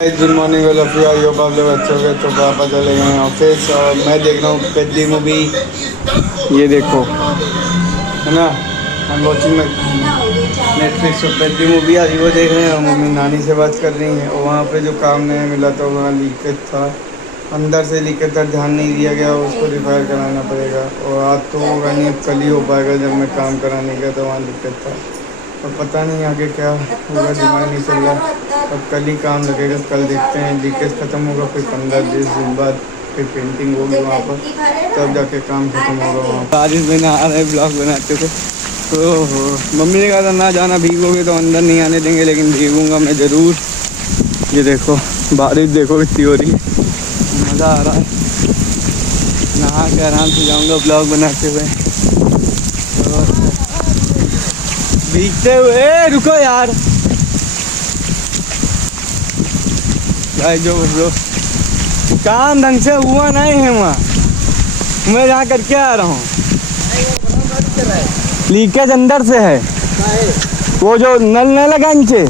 Good morning वाला free I hope आप लोग अच्छे हो गए। तो पापा चले गए हैं ऑफिस और मैं देख रहा हूँ पेद्दी मूवी। ये देखो है ना, हम वॉचिंग में नेटफ्लिक्स पर पेद्दी मूवी आ रही वो देख रहे हैं। और मम्मी नानी से बात कर रही हैं और वहाँ पे जो काम नहीं मिला था वहाँ लीकेज था, अंदर से लीकेज था, ध्यान नहीं दिया गया, उसको रिपेयर कराना पड़ेगा। और आज तो होगा नहीं, अब कल ही हो पाएगा जब मैं काम कराने गया तो वहाँ लीकेज था। और पता नहीं आगे क्या होगा, दिमाग नहीं चल रहा। अब कल ही काम लगेगा, कल देखते हैं। लीकेज ख़त्म होगा फिर 15-20 दिन बाद फिर पेंटिंग होगी वहाँ पर, तब जाके काम खत्म होगा वहाँ। बारिश में नहा रहे ब्लॉग बनाते थे तो मम्मी ने कहा था ना जाना, भीगोगे तो अंदर नहीं आने देंगे, लेकिन भीगूंगा मैं ज़रूर। ये देखो बारिश देखो कितनी हो रही है, मज़ा आ रहा है। नहा के आराम से जाऊँगा ब्लॉग बनाते हुए। तो भीगते हुए रुको यार भाई, जो काम ढंग से हुआ नहीं है वहाँ, मैं यहाँ करके आ रहा हूँ। लीकेज अंदर से है, वो जो नल न लगा नीचे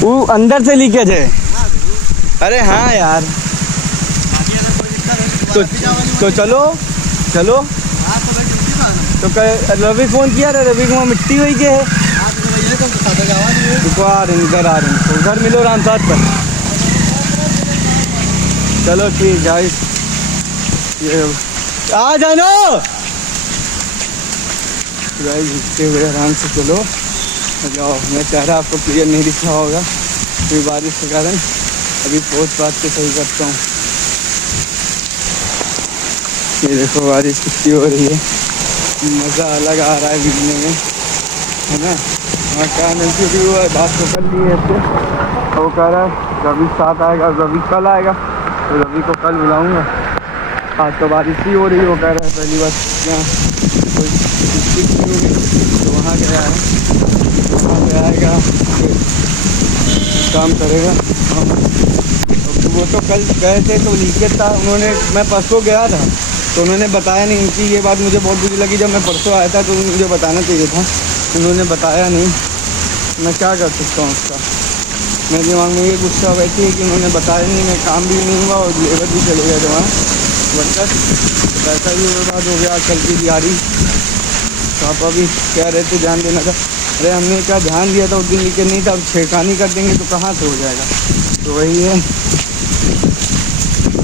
वो अंदर से लीकेज है। अरे हाँ यार, तो चलो चलो। तो रवि फ़ोन किया था, रवि को वहाँ मिट्टी हुई के है। रुको आ रहे इधर, आ रहे तो उधर मिलो रामसाथ पर। चलो ठीक गाइस, ये आ जानो गाइस, घूमते हुए आराम से चलो। जाओ, मैं चेहरा आपको क्लियर नहीं दिख रहा होगा क्योंकि बारिश के कारण। अभी पोस्ट बात के सही करता हूँ। ये देखो बारिश कितनी हो रही है, मज़ा अलग आ रहा है भीगने में, है ना। वहाँ क्या मिलती हुई वो बात तो कर ली है इससे। वो कह रहा है रवि साथ आएगा, रवि कल आएगा, तो रवि को कल बुलाऊंगा। आज तो बारिश ही हो रही, वो कह रहा है पहली बार यहाँ कोई होगी तो वहाँ गया है, वहाँ पे आएगा काम करेगा। वो तो कल गए थे तो लीकेज था, उन्होंने, मैं परसों गया था तो उन्होंने बताया नहीं। उनकी ये बात मुझे बहुत बुरी लगी, जब मैं परसों आया था तो मुझे बताना चाहिए था, उन्होंने बताया नहीं। मैं क्या कर सकता हूँ उसका, मेरे दिमाग में ये गुस्सा बैठी है कि उन्होंने बताया नहीं, मैं काम भी नहीं हुआ और लेबर भी चले गए थे वहाँ वर्कर। पैसा भी बर्बाद हो गया। कल की दिहाड़ी पापा भी कह रहे थे ध्यान देना था, अरे हमने क्या ध्यान दिया था उस दिन, लीकेज नहीं था। अब छेड़खानी कर देंगे तो कहाँ से हो जाएगा। तो वही है,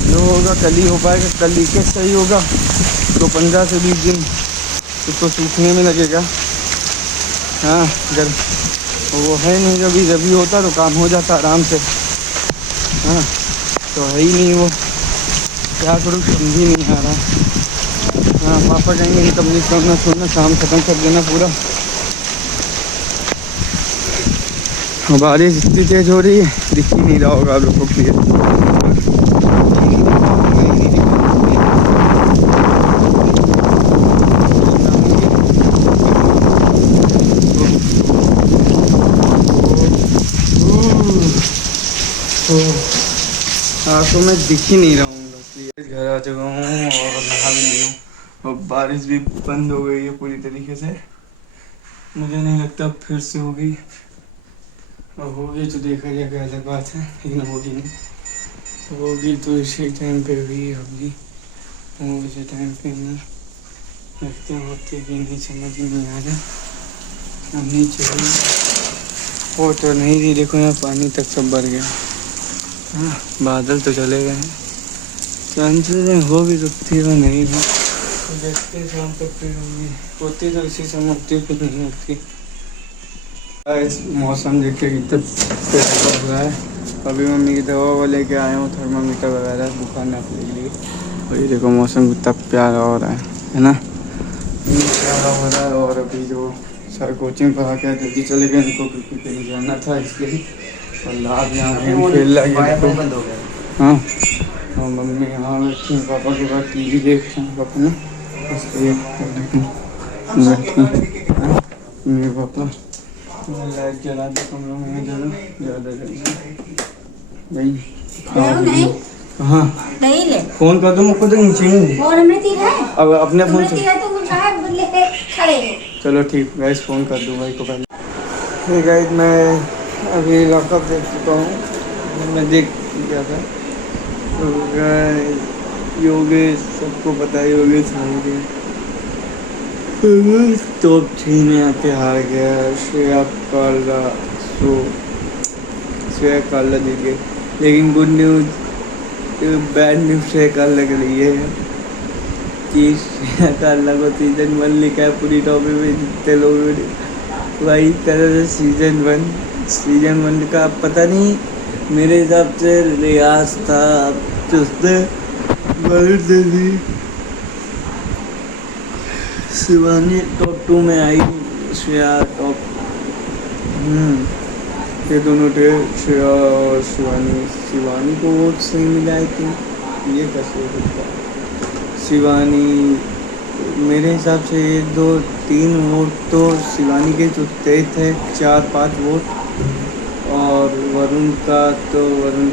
जो होगा कल ही हो पाएगा। कल लीकेज सही होगा तो 15 से 20 दिन उसको सूखने में लगेगा। हाँ, अगर वो है नहीं, जब भी होता तो काम हो जाता आराम से। हाँ, तो है ही नहीं वो, क्या करूँ समझ ही नहीं आ रहा। हाँ, पापा कहेंगे इनकम नहीं करना, छोड़ना, काम खत्म कर देना पूरा। बारिश इतनी तेज़ हो रही है, दिख ही नहीं रहा होगा आप लोग को क्लियर। तो मैं दिख ही नहीं रहा हूँ। घर आ चुका हूँ और नहा भी ली हूँ और बारिश भी बंद हो गई है पूरी तरीके से। मुझे नहीं लगता फिर से होगी, और होगी तो देखा जाएगा, अलग बात है, लेकिन होगी नहीं। होगी तो इसी टाइम पे भी होगी, वो इसी टाइम पे ना लगते होते कि नहीं, समझ नहीं आ रहा। नहीं चाहिए वो तो नहीं थी, देखो यहाँ पानी तक सब भर गया। हाँ, बादल तो चले गए हैं, चांसेस हो भी सकती है नहीं हो, तो देखते शाम तक फिर होती तो इसी समय होती, फिर नहीं होती। इस मौसम देख के कितना हो रहा है। अभी मम्मी की दवा वो लेके आया हूँ, थर्मामीटर वगैरह बुखार नापने के लिए। और ये देखो मौसम कितना प्यारा हो रहा है ना, प्यारा हो रहा है। और अभी जो सर कोचिंग पढ़ा के जल्दी चले गए, उनको क्रिकेट के लिए जाना था इसलिए। और लाभ यहाँ गेम खेल रहा है। हाँ, और मम्मी यहाँ बैठी, पापा के पास टीवी देख रहे हैं अपना, इसलिए बैठी। मेरे पापा लाइट जला दे कमरों में, ज़्यादा भाई कहाँ फ़ोन कर दो मुझको, तो नीचे ही अब अपने फ़ोन से। चलो ठीक गाइस, फ़ोन कर दो भाई को पहले। गाइस मैं अभी लॉकअप देख चुका हूँ, मैं किया था। तो योगेश सबको पता है, योगेश हार गया, टॉप 3 में आके हार गया। श्रेया काला जीत गई। लेकिन good news, bad news Shreya काला के लिए है कि श्रेया काला को सीजन 1 लिखा है पूरी टॉपिक में जितने लोग वही तरह से सीजन 1 का पता नहीं, मेरे हिसाब से रियाज था, उसने वरुण दे दी, शिवानी टॉप 2 में आई, श्रेया टॉप ये दोनों थे, श्रेया और शिवानी को वोट सही मिला है कि ये कैसे हो सकता है। शिवानी मेरे हिसाब से 1 2 3 वोट तो शिवानी के जुटते थे, 4-5 वोट, और वरुण का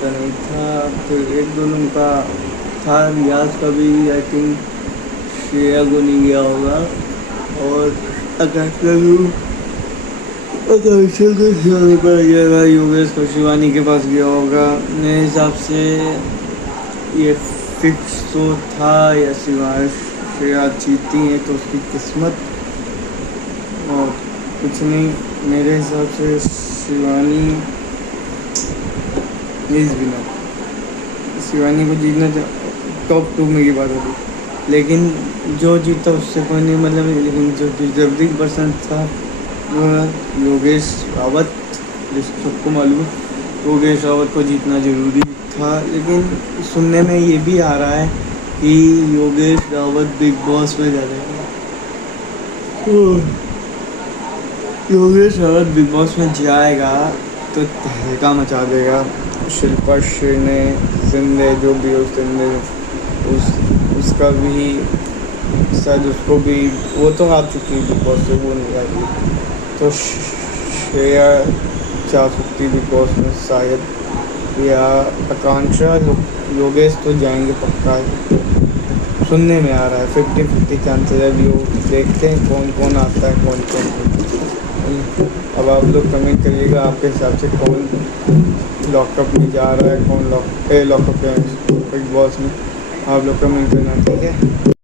नहीं था, फिर 1-2 का था, रियाज का भी आई थिंक श्रेया को नहीं गया होगा, और अकांक्षा को शिवानी पर गया, योगेश को शिवानी के पास गया होगा। मेरे हिसाब से ये फिक्स तो था, या श्रेया जीती है तो उसकी किस्मत, और कुछ नहीं। मेरे हिसाब से शिवानी को जीतना टॉप 2 में की बात होती, लेकिन जो जीता उससे कोई नहीं मतलब, लेकिन जो डिजर्विंग पर्सन था वो योगेश रावत, जिसको सबको मालूम है योगेश रावत को जीतना जरूरी था। लेकिन सुनने में ये भी आ रहा है कि योगेश रावत बिग बॉस में जा रहे हैं, योगेश रावत बिग बॉस में जाएगा तो तहलका मचा देगा। शिल्पा शेट्टी जिंदे जो भी उसका भी शायद, उसको भी वो तो आ चुकी है बिग बॉस से, वो नहीं आई, तो श्रेया जा सकती है बिग बॉस में शायद, या आकांक्षा, योगेश तो जाएंगे पक्का है, सुनने में आ रहा है। 50-50 चांसेस है, भी देखते हैं कौन कौन आता है, कौन कौन। अब आप लोग कमेंट करिएगा आपके हिसाब से कौन लॉकअप में जा रहा है, कौन लॉकअप है बिग बॉस में, आप लोग कमेंट करना, ठीक है।